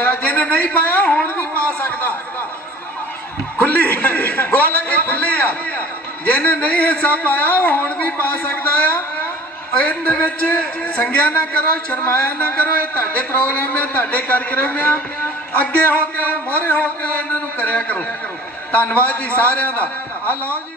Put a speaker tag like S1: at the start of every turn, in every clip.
S1: ਪਾਇਆ, ਜਿਹਨੇ ਨਹੀਂ ਪਾਇਆ, ਹੁਣ ਵੀ ਪਾ ਸਕਦਾ। ਖੁੱਲੀ ਗੋਲ ਕੀ ਖੁੱਲੀ ਆ। ਜਿਹਨੇ ਨਹੀਂ ਹਿੱਸਾ ਪਾਇਆ, ਹੁਣ ਵੀ ਪਾ ਸਕਦਾ ਆ। ਇਹਦੇ ਵਿੱਚ ਸੰਗਿਆ ਨਾ ਕਰੋ, ਸ਼ਰਮਾਇਆ ਨਾ ਕਰੋ, ਇਹ ਤੁਹਾਡੇ ਪ੍ਰੋਗਰਾਮ ਹੈ ਤੁਹਾਡੇ ਕਾਰਜਕ੍ਰਮ ਆ। ਅੱਗੇ ਹੋ ਕੇ, ਮੋਹਰੇ ਹੋ ਕੇ ਇਹਨਾਂ ਨੂੰ ਕਰਿਆ ਕਰੋ। ਧੰਨਵਾਦ ਜੀ ਸਾਰਿਆਂ ਦਾ। ਆ ਲਓ ਜੀ।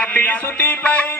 S2: Happy
S3: Sutipa.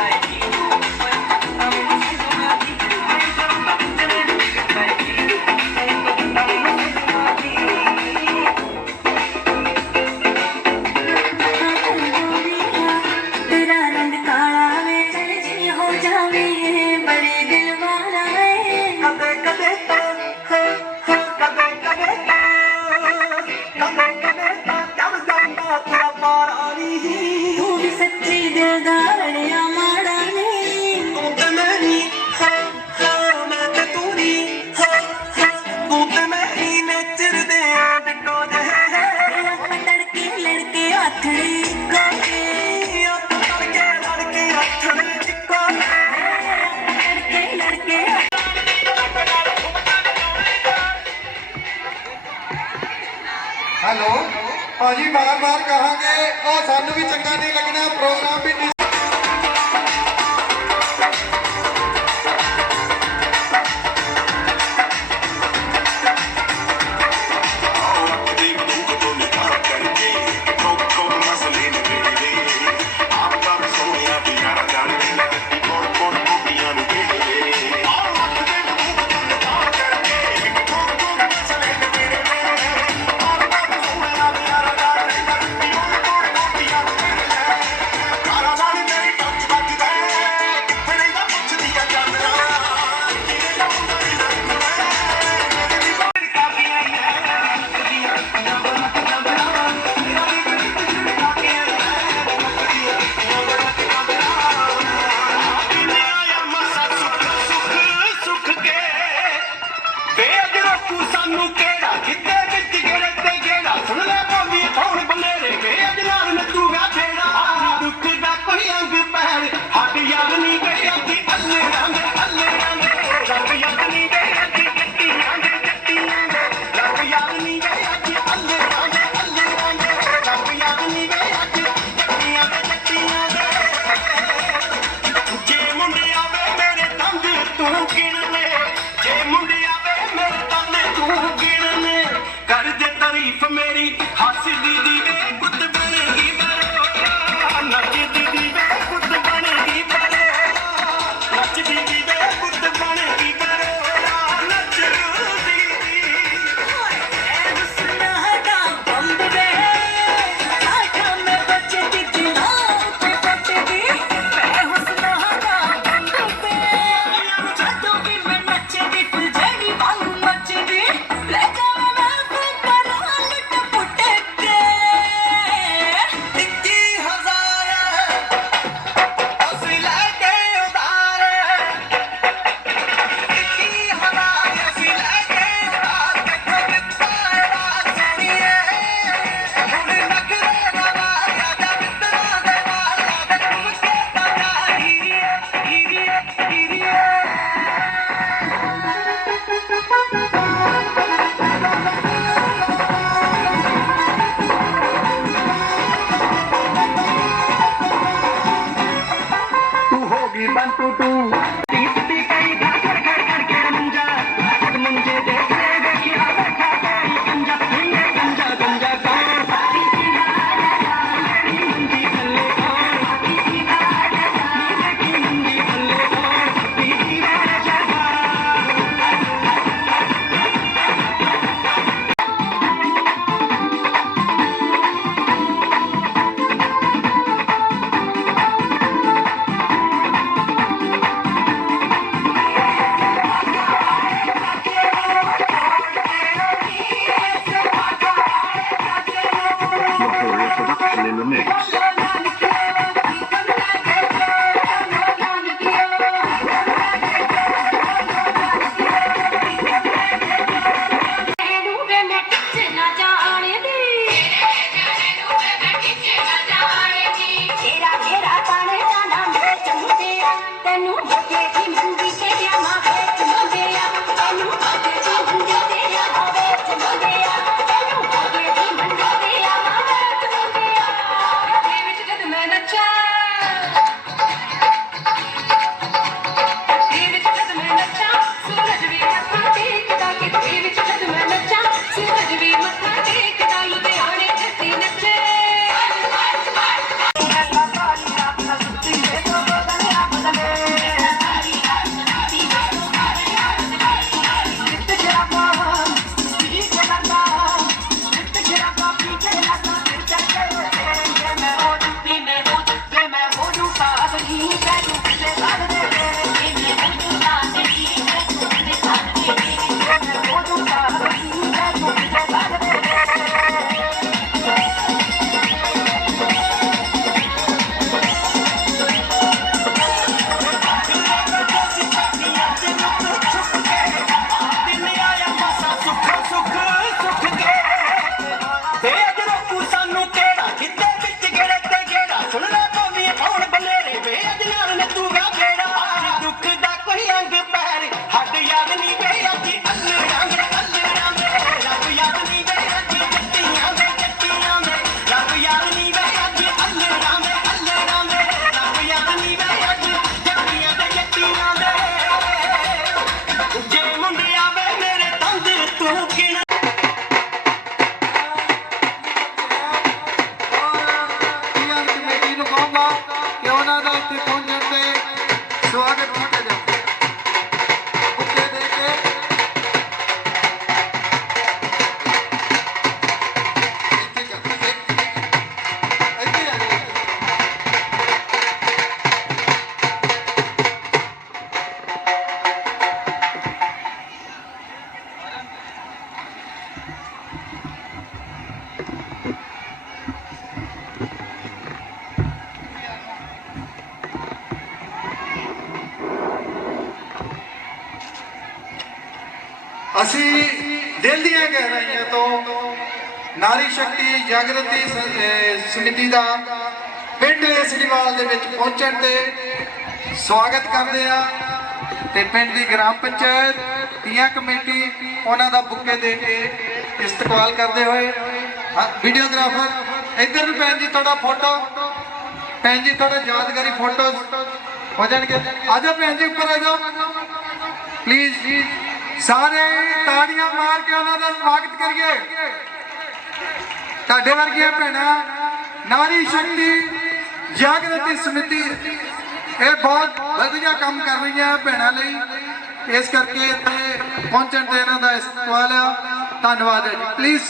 S3: は
S1: い。ਭਾਜੀ ਬਾਰ-ਬਾਰ ਕਹਾਂਗੇ। ਉਹ ਸਾਨੂੰ ਵੀ ਚੰਗਾ ਨਹੀਂ ਲੱਗਣਾ ਪ੍ਰੋਗਰਾਮ ਵੀ
S4: ಯವನಾದಾತಿ ಪುಣ್ಯ ਨਾਰੀ ਸ਼ਕਤੀ, ਜਾਗਰਤੀ ਸਮਿਤੀ ਦਾ ਪਿੰਡ ਏਸੜੀਵਾਲ ਦੇ ਵਿੱਚ ਪਹੁੰਚਣ ਤੇ ਸਵਾਗਤ ਕਰਦੇ ਆ ਤੇ ਪਿੰਡ ਦੀ ਗ੍ਰਾਮ ਪੰਚਾਇਤ ਦੀਆਂ ਕਮੇਟੀ, ਉਹਨਾਂ ਦਾ ਬੁੱਕੇ ਦੇ ਕੇ ਇਸਤਕਬਾਲ ਕਰਦੇ ਹੋਏ। ਵੀਡੀਓਗ੍ਰਾਫਰ, ਇੱਧਰ ਨੂੰ ਭੈਣ ਜੀ ਤੁਹਾਡਾ ਫੋਟੋ। ਭੈਣ ਜੀ, ਤੁਹਾਡਾ ਯਾਦਗਾਰੀ ਫੋਟੋ ਹੋ ਜਾਣਗੇ। ਆਜਾ ਭੈਣ ਜੀ, ਉੱਪਰ ਆਜਾ ਪਲੀਜ਼ ਸਾਰੇ ਤਾੜੀਆਂ ਮਾਰ ਕੇ ਉਹਨਾਂ ਦਾ ਸਵਾਗਤ ਕਰੀਏ। ਤੁਹਾਡੇ ਵਰਗੀਆਂ ਭੈਣਾਂ, ਨਾਰੀ ਸ਼ਕਤੀ, ਜਾਗਰਤੀ ਸਮਿਤੀ, ਇਹ ਬਹੁਤ ਵਧੀਆ ਕੰਮ ਕਰ ਰਹੀਆਂ ਭੈਣਾਂ ਲਈ। ਇਸ ਕਰਕੇ ਇੱਥੇ ਪਹੁੰਚਣ ਤੇ ਇਹਨਾਂ ਦਾ ਇਸਤਵਾਲ ਧੰਨਵਾਦ ਹੈ ਜੀ। ਪਲੀਜ਼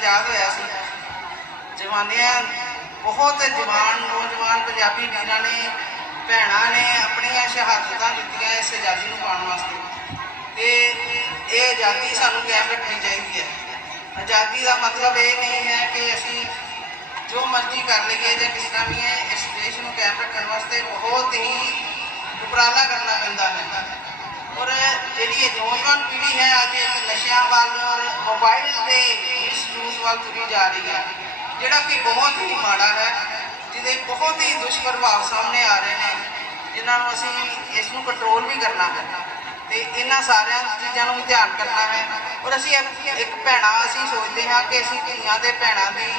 S5: ਆਜ਼ਾਦ ਹੋਇਆ ਸੀ। ਜਵਾਨੀਆਂ, ਬਹੁਤ ਜਵਾਨ ਨੌਜਵਾਨ ਪੰਜਾਬੀ ਵੀਰਾਂ ਨੇ, ਭੈਣਾਂ ਨੇ ਆਪਣੀਆਂ ਸ਼ਹਾਦਤਾਂ ਦਿੱਤੀਆਂ ਇਸ ਆਜ਼ਾਦੀ ਨੂੰ ਪਾਉਣ ਵਾਸਤੇ। ਤੇ ਇਹ ਆਜ਼ਾਦੀ ਸਾਨੂੰ ਕਾਇਮ ਰੱਖਣੀ ਚਾਹੀਦੀ ਹੈ। ਆਜ਼ਾਦੀ ਦਾ ਮਤਲਬ ਇਹ ਨਹੀਂ ਹੈ ਕਿ ਅਸੀਂ ਜੋ ਮਰਜ਼ੀ ਕਰ ਲਈਏ ਜਾਂ ਕਿਸ ਤਰ੍ਹਾਂ ਵੀ ਹੈ, ਇਸ ਦੇਸ਼ ਨੂੰ ਕਾਇਮ ਰੱਖਣ ਵਾਸਤੇ ਬਹੁਤ ਹੀ ਉਪਰਾਲਾ ਕਰਨਾ ਪੈਂਦਾ ਹੈ। ਔਰ ਜਿਹੜੀ ਇਹ ਨੌਜਵਾਨ ਪੀੜ੍ਹੀ ਹੈ, ਅੱਜ ਨਸ਼ਿਆਂ ਵੱਲ ਔਰ ਮੋਬਾਈਲ ਦੇ ਮਿਸਯੂਜ਼ ਵੱਲ ਤੁਰੀ ਜਾ ਰਹੀ ਹੈ, ਜਿਹੜਾ ਕਿ ਬਹੁਤ ਹੀ ਮਾੜਾ ਹੈ, ਜਿਹਦੇ ਬਹੁਤ ਹੀ ਦੁਸ਼ਪ੍ਰਭਾਵ ਸਾਹਮਣੇ ਆ ਰਹੇ ਨੇ ਜਿਨ੍ਹਾਂ ਨੂੰ ਅਸੀਂ ਇਸ ਨੂੰ ਕੰਟਰੋਲ ਵੀ ਕਰਨਾ ਹੈ। ਤੇ ਇਹਨਾਂ ਸਾਰਿਆਂ ਚੀਜ਼ਾਂ ਨੂੰ ਵੀ ਧਿਆਨ ਕਰਨਾ ਹੈ। ਔਰ ਅਸੀਂ ਇੱਕ ਇੱਕ ਭੈਣਾਂ ਅਸੀਂ ਸੋਚਦੇ ਹਾਂ ਕਿ ਅਸੀਂ ਧੀਆਂ ਦੇ ਭੈਣਾਂ ਦੀ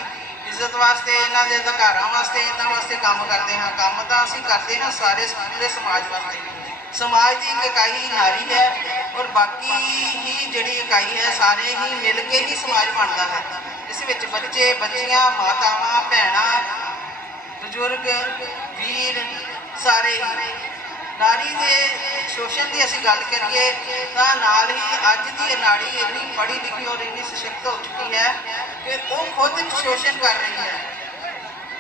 S5: ਇੱਜ਼ਤ ਵਾਸਤੇ, ਇਹਨਾਂ ਦੇ ਅਧਿਕਾਰਾਂ ਵਾਸਤੇ, ਇਹਨਾਂ ਵਾਸਤੇ ਕੰਮ ਕਰਦੇ ਹਾਂ। ਕੰਮ ਤਾਂ ਅਸੀਂ ਕਰਦੇ ਹਾਂ ਸਾਰੇ ਪੂਰੇ ਸਮਾਜ ਵਾਸਤੇ। ਸਮਾਜ ਦੀ ਇੱਕ ਇਕਾਈ ਨਾਰੀ ਹੈ ਔਰ ਬਾਕੀ ਹੀ ਜਿਹੜੀ ਇਕਾਈ ਹੈ, ਸਾਰੇ ਹੀ ਮਿਲ ਕੇ ਹੀ ਸਮਾਜ ਬਣਦਾ ਹੈ। ਇਸ ਵਿੱਚ ਬੱਚੇ, ਬੱਚੀਆਂ, ਮਾਤਾਵਾਂ, ਭੈਣਾਂ, ਬਜ਼ੁਰਗ, ਵੀਰ, ਸਾਰੇ ਹੀ। ਨਾਰੀ ਦੇ ਸ਼ੋਸ਼ਣ ਦੀ ਅਸੀਂ ਗੱਲ ਕਰੀਏ, ਤਾਂ ਨਾਲ ਹੀ ਅੱਜ ਦੀ ਇਹ ਨਾਰੀ ਇੰਨੀ ਪੜ੍ਹੀ ਲਿਖੀ ਔਰ ਇੰਨੀ ਸਸ਼ਕਤ ਹੋ ਚੁੱਕੀ ਹੈ ਕਿ ਉਹ ਖੁਦ ਸ਼ੋਸ਼ਣ ਕਰ ਰਹੀ ਹੈ।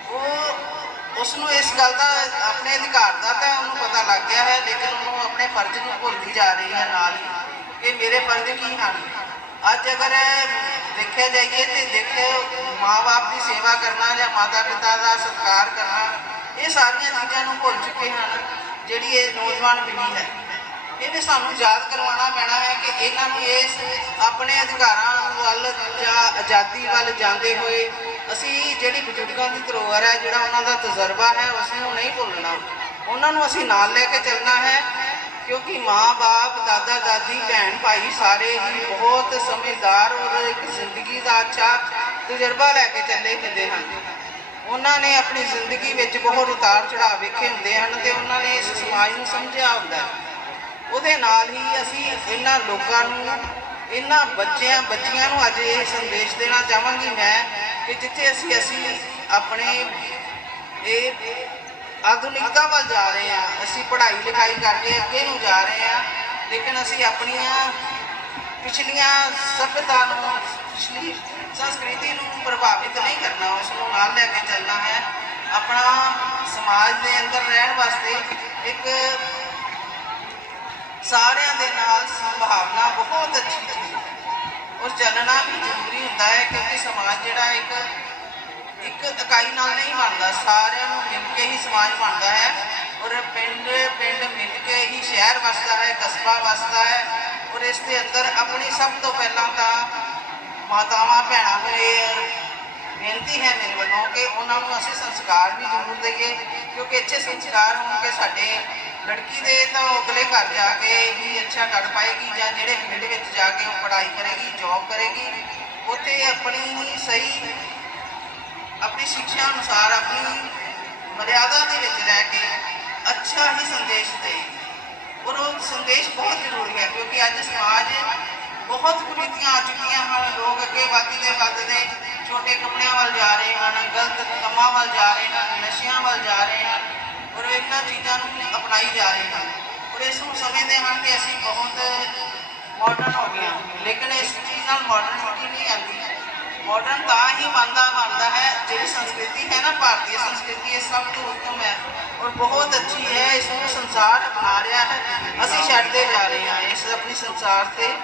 S5: ਉਹ ਉਸ ਨੂੰ ਇਸ ਗੱਲ ਦਾ, ਆਪਣੇ ਅਧਿਕਾਰ ਦਾ ਤਾਂ ਉਹਨੂੰ ਪਤਾ ਲੱਗ ਗਿਆ ਹੈ, ਲੇਕਿਨ ਉਹਨੂੰ ਆਪਣੇ ਫਰਜ਼ ਨੂੰ ਭੁੱਲਦੀ ਜਾ ਰਹੀ ਹੈ ਨਾਲ ਹੀ ਕਿ ਮੇਰੇ ਫਰਜ਼ ਕੀ ਹਨ। ਅੱਜ ਅਗਰ ਦੇਖਿਆ ਜਾਈਏ ਤੇ ਦੇਖੋ, ਮਾਂ-ਬਾਪ ਦੀ ਸੇਵਾ ਕਰਨਾ ਜਾਂ ਮਾਤਾ-ਪਿਤਾ ਦਾ ਸਤਿਕਾਰ ਕਰਨਾ, ਇਹ ਸਾਰੀਆਂ ਚੀਜ਼ਾਂ ਨੂੰ ਭੁੱਲ ਚੁੱਕੇ ਹਨ, ਜਿਹੜੀ ਇਹ ਨੌਜਵਾਨ ਪੀੜ੍ਹੀ ਹੈ। ਇਹ ਵੀ ਸਾਨੂੰ ਯਾਦ ਕਰਵਾਉਣਾ ਪੈਣਾ ਹੈ ਕਿ ਇਹਨਾਂ ਨੂੰ ਇਸ ਆਪਣੇ ਅਧਿਕਾਰਾਂ ਵੱਲ ਜਾਂ ਆਜ਼ਾਦੀ ਵੱਲ ਜਾਂਦੇ ਹੋਏ ਅਸੀਂ ਜਿਹੜੀ ਬਜ਼ੁਰਗਾਂ ਦੀ ਧਰੋਹਰ ਹੈ, ਜਿਹੜਾ ਉਹਨਾਂ ਦਾ ਤਜਰਬਾ ਹੈ, ਉਸ ਨੂੰ ਨਹੀਂ ਭੁੱਲਣਾ। ਉਹਨਾਂ ਨੂੰ ਅਸੀਂ ਨਾਲ ਲੈ ਕੇ ਚੱਲਣਾ ਹੈ, ਕਿਉਂਕਿ ਮਾਂ-ਬਾਪ ਦਾਦਾ-ਦਾਦੀ ਭੈਣ ਭਾਈ ਸਾਰੇ ਹੀ ਬਹੁਤ ਸਮਝਦਾਰ ਔਰ ਇੱਕ ਜ਼ਿੰਦਗੀ ਦਾ ਅੱਛਾ ਤਜਰਬਾ ਲੈ ਕੇ ਚੱਲੇ ਹੁੰਦੇ ਹਨ। ਉਹਨਾਂ ਨੇ ਆਪਣੀ ਜ਼ਿੰਦਗੀ ਵਿੱਚ ਬਹੁਤ ਉਤਾਰ ਚੜਾਅ ਵੇਖੇ ਹੁੰਦੇ ਹਨ ਤੇ ਉਹਨਾਂ ਨੇ ਇਸ ਸਮਾਜ ਨੂੰ ਸਮਝਿਆ ਹੁੰਦਾ ਹੈ। ਉਹਦੇ ਨਾਲ ਹੀ ਅਸੀਂ ਇਹਨਾਂ ਲੋਕਾਂ ਨੂੰ ਇਹਨਾਂ ਬੱਚਿਆਂ, ਬੱਚੀਆਂ ਨੂੰ ਅੱਜ ਇਹ ਸੰਦੇਸ਼ ਦੇਣਾ ਚਾਹਾਂਗੀ ਮੈਂ ਕਿ ਜਿੱਥੇ ਅਸੀਂ ਅਸੀਂ ਆਪਣੇ ਇਹ ਆਧੁਨਿਕਤਾ ਵੱਲ ਜਾ ਰਹੇ ਹਾਂ, ਅਸੀਂ ਪੜ੍ਹਾਈ ਲਿਖਾਈ ਕਰਕੇ ਅੱਗੇ ਨੂੰ ਜਾ ਰਹੇ ਹਾਂ, ਲੇਕਿਨ ਅਸੀਂ ਆਪਣੀਆਂ ਪਿਛਲੀਆਂ ਸਭਿਅਤਾ ਨੂੰ, ਪਿਛਲੀ ਸੰਸਕ੍ਰਿਤੀ ਨੂੰ ਪ੍ਰਭਾਵਿਤ ਨਹੀਂ ਕਰਨਾ, ਉਸ ਨੂੰ ਨਾਲ ਲੈ ਕੇ ਚੱਲਣਾ ਹੈ। ਆਪਣਾ ਸਮਾਜ ਦੇ ਅੰਦਰ ਰਹਿਣ ਵਾਸਤੇ ਇੱਕ ਸਾਰਿਆਂ ਦੇ ਨਾਲ ਸੰਭਾਵਨਾ ਬਹੁਤ ਅੱਛੀ ਚੀਜ਼ ਹੈ। ਔਰ ਚੱਲਣਾ ਵੀ ਜ਼ਰੂਰੀ ਹੁੰਦਾ ਹੈ ਕਿਉਂਕਿ ਸਮਾਜ ਜਿਹੜਾ ਇੱਕ ਇੱਕ ਇਕਾਈ ਨਾਲ ਨਹੀਂ ਬਣਦਾ। ਸਾਰਿਆਂ ਨੂੰ ਮਿਲ ਕੇ ਹੀ ਸਮਾਜ ਬਣਦਾ ਹੈ ਔਰ ਪਿੰਡ ਪਿੰਡ ਮਿਲ ਕੇ ਹੀ ਸ਼ਹਿਰ ਵਸਦਾ ਹੈ, ਕਸਬਾ ਵਸਦਾ ਹੈ ਔਰ ਇਸ ਦੇ ਅੰਦਰ ਆਪਣੀ ਸਭ ਤੋਂ ਪਹਿਲਾਂ ਤਾਂ ਮਾਤਾਵਾਂ, ਭੈਣਾਂ ਨੂੰ ਬੇਨਤੀ ਹੈ ਮੇਰੇ ਵੱਲੋਂ ਕਿ ਉਹਨਾਂ ਨੂੰ ਅਸੀਂ ਸੰਸਕਾਰ ਵੀ ਜ਼ਰੂਰ ਦਈਏ, ਕਿਉਂਕਿ ਅੱਛੇ ਸੰਸਕਾਰ ਹੋਣਗੇ ਸਾਡੇ ਲੜਕੀ ਦੇ ਤਾਂ ਉਹ ਅਗਲੇ ਘਰ ਜਾ ਕੇ ਵੀ ਅੱਛਾ ਕਰ ਪਾਏਗੀ ਜਾਂ ਜਿਹੜੇ ਫੀਲਡ ਵਿੱਚ ਜਾ ਕੇ ਉਹ ਪੜ੍ਹਾਈ ਕਰੇਗੀ ਜੌਬ ਕਰੇਗੀ, ਉੱਥੇ ਆਪਣੀ ਸਹੀ, ਆਪਣੀ ਸਿੱਖਿਆ ਅਨੁਸਾਰ ਆਪਣੀ ਮਰਿਆਦਾ ਦੇ ਵਿੱਚ ਰਹਿ ਕੇ ਅੱਛਾ ਹੀ ਸੰਦੇਸ਼ ਦੇ। ਔਰ ਉਹ ਸੰਦੇਸ਼ ਬਹੁਤ ਜ਼ਰੂਰੀ ਹੈ ਕਿਉਂਕਿ ਅੱਜ ਸਮਾਜ ਬਹੁਤ ਕੁਰੀਤੀਆਂ ਆ ਚੁੱਕੀਆਂ ਹਨ, ਲੋਕ ਅੱਗੇ ਵੱਧਦੇ ਵੱਧਦੇ ਛੋਟੇ ਕੱਪੜਿਆਂ ਵੱਲ ਜਾ ਰਹੇ ਹਨ, ਗਲਤ ਕੰਮਾਂ ਵੱਲ ਜਾ ਰਹੇ ਹਨ, ਨਸ਼ਿਆਂ ਵੱਲ ਜਾ ਰਹੇ ਹਨ। ਔਰ ਇਹਨਾਂ ਚੀਜ਼ਾਂ ਨੂੰ ਅਪਣਾਈ ਜਾ ਰਹੇ ਹਨ ਔਰ ਇਸ ਨੂੰ ਸਮਝਦੇ ਹਨ ਕਿ ਅਸੀਂ ਬਹੁਤ ਮਾਡਰਨ ਹੋ ਗਏ ਹਾਂ। ਲੇਕਿਨ ਇਸ ਚੀਜ਼ ਨਾਲ ਮਾਡਰਨਿਟੀ ਨਹੀਂ ਆਉਂਦੀ। ਮਾਡਰਨ ਤਾਂ ਹੀ ਬਣਦਾ ਬਣਦਾ ਹੈ, ਜਿਹੜੀ ਸੰਸਕ੍ਰਿਤੀ ਹੈ ਨਾ, ਭਾਰਤੀ ਸੰਸਕ੍ਰਿਤੀ, ਇਹ ਸਭ ਤੋਂ ਉੱਤਮ ਹੈ। ਔਰ ਬਹੁਤ ਅੱਛੀ ਹੈ, ਇਸ ਨੂੰ ਸੰਸਾਰ ਅਪਣਾ ਰਿਹਾ ਹੈ। ਅਸੀਂ ਛੱਡਦੇ ਜਾ ਰਹੇ ਹਾਂ ਇਸ ਆਪਣੀ ਸੰਸਾਰ ਤੇ।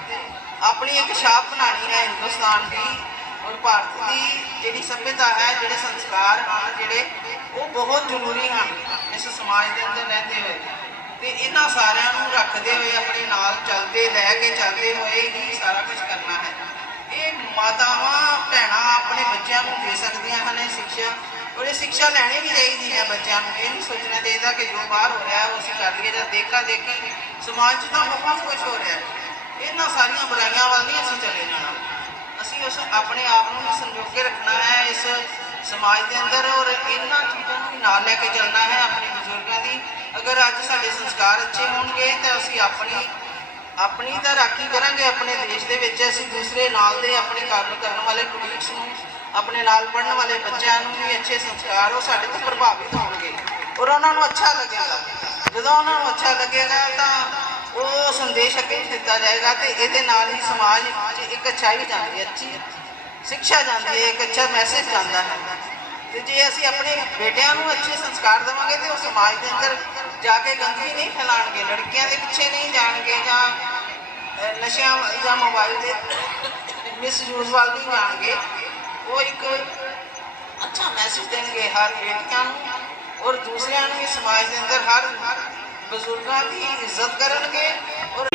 S5: ਆਪਣੀ ਇੱਕ ਛਾਪ ਬਣਾਉਣੀ ਹੈ ਹਿੰਦੁਸਤਾਨ ਦੀ। ਔਰ ਭਾਰਤ ਦੀ ਜਿਹੜੀ ਸੱਭਿਅਤਾ ਹੈ, ਜਿਹੜੇ ਸੰਸਕਾਰ ਹਨ, ਜਿਹੜੇ ਉਹ ਬਹੁਤ ਜ਼ਰੂਰੀ ਹਨ ਇਸ ਸਮਾਜ ਦੇ ਅੰਦਰ ਰਹਿੰਦੇ ਹੋਏ। ਤੇ ਇਹਨਾਂ ਸਾਰਿਆਂ ਨੂੰ ਰੱਖਦੇ ਹੋਏ, ਆਪਣੇ ਨਾਲ ਚੱਲਦੇ, ਲੈ ਕੇ ਚੱਲਦੇ ਹੋਏ ਹੀ ਸਾਰਾ ਕੁਝ ਕਰਨਾ ਹੈ। ਇਹ ਮਾਤਾਵਾਂ, ਭੈਣਾਂ ਆਪਣੇ ਬੱਚਿਆਂ ਨੂੰ ਦੇ ਸਕਦੀਆਂ ਹਨ ਇਹ ਸਿੱਖਿਆ। ਔਰ ਇਹ ਸਿੱਖਿਆ ਲੈਣੀ ਵੀ ਚਾਹੀਦੀ ਹੈ ਬੱਚਿਆਂ ਨੂੰ। ਇਹ ਨਹੀਂ ਸੋਚਣਾ ਚਾਹੀਦਾ ਕਿ ਜੋ ਬਾਹਰ ਹੋ ਰਿਹਾ ਹੈ ਉਹ ਅਸੀਂ ਕਰ ਲਈਏ ਜਾਂ ਦੇਖਾ ਦੇਖੀ। ਸਮਾਜ 'ਚ ਤਾਂ ਬਹੁਤ ਕੁਝ ਹੋ ਰਿਹਾ। ਹੈ ਇਹਨਾਂ ਸਾਰੀਆਂ ਬੁਰਾਈਆਂ ਵੱਲ ਨਹੀਂ ਅਸੀਂ ਚਲੇ ਜਾਣਾ। ਅਸੀਂ ਉਸ ਆਪਣੇ ਆਪ ਨੂੰ ਵੀ ਸੰਜੋਗ ਰੱਖਣਾ ਹੈ ਇਸ ਸਮਾਜ ਦੇ ਅੰਦਰ ਔਰ ਇਹਨਾਂ ਚੀਜ਼ਾਂ ਨੂੰ ਵੀ ਨਾਲ ਲੈ ਕੇ ਚੱਲਣਾ ਹੈ ਆਪਣੇ ਬਜ਼ੁਰਗਾਂ ਦੀ। ਅਗਰ ਅੱਜ ਸਾਡੇ ਸੰਸਕਾਰ ਅੱਛੇ ਹੋਣਗੇ ਤਾਂ ਅਸੀਂ ਆਪਣੀ ਆਪਣੀ ਤਾਂ ਰਾਖੀ ਕਰਾਂਗੇ ਆਪਣੇ ਦੇਸ਼ ਦੇ ਵਿੱਚ। ਅਸੀਂ ਦੂਸਰੇ ਨਾਲ ਦੇ ਆਪਣੇ ਕੰਮ ਕਰਨ ਵਾਲੇ ਕੁਲੀਗਸ ਨੂੰ, ਆਪਣੇ ਨਾਲ ਪੜਨ ਵਾਲੇ ਬੱਚਿਆਂ ਨੂੰ ਵੀ ਅੱਛੇ ਸੰਸਕਾਰ ਉਹ ਸਾਡੇ ਤੋਂ ਪ੍ਰਭਾਵਿਤ ਹੋਣਗੇ। ਔਰ ਉਹਨਾਂ ਨੂੰ ਅੱਛਾ ਲੱਗੇਗਾ। ਜਦੋਂ ਉਹਨਾਂ ਨੂੰ ਅੱਛਾ ਲੱਗੇਗਾ ਤਾਂ ਉਹ ਸੰਦੇਸ਼ ਅੱਗੇ ਦਿੱਤਾ ਜਾਏਗਾ ਤੇ ਇਹਦੇ ਨਾਲ ਹੀ ਸਮਾਜ 'ਚ ਇੱਕ ਅੱਛਾਈ ਜਾਂਦੀ ਹੈ, ਅੱਛੀ ਸਿੱਖਿਆ ਜਾਂਦੀ ਹੈ, ਇੱਕ ਅੱਛਾ ਮੈਸੇਜ ਜਾਂਦਾ ਹੈ। ਤੇ ਜੇ ਅਸੀਂ ਆਪਣੇ ਬੇਟਿਆਂ ਨੂੰ ਅੱਛੇ ਸੰਸਕਾਰ ਦੇਵਾਂਗੇ ਤੇ ਉਹ ਸਮਾਜ ਦੇ ਅੰਦਰ ਜਾ ਕੇ ਗੰਦਗੀ ਨਹੀਂ ਫੈਲਾਣਗੇ ਲੜਕੀਆਂ ਦੇ ਪਿੱਛੇ ਨਹੀਂ ਜਾਣਗੇ ਜਾਂ ਨਸ਼ਿਆਂ ਜਾਂ ਮੋਬਾਈਲ ਦੇ ਮਿਸਯੂਜ਼ ਵੱਲ ਨਹੀਂ ਜਾਣਗੇ, ਉਹ ਇੱਕ ਅੱਛਾ ਮੈਸੇਜ ਦੇਣਗੇ ਹਰ ਬੇਟੀਆਂ ਨੂੰ ਔਰ ਦੂਸਰਿਆਂ ਨੂੰ ਵੀ ਸਮਾਜ ਦੇ ਅੰਦਰ ਹਰ ਬਜ਼ੁਰਗਾਂ ਦੀ ਇੱਜ਼ਤ ਕਰਨਗੇ ਔਰ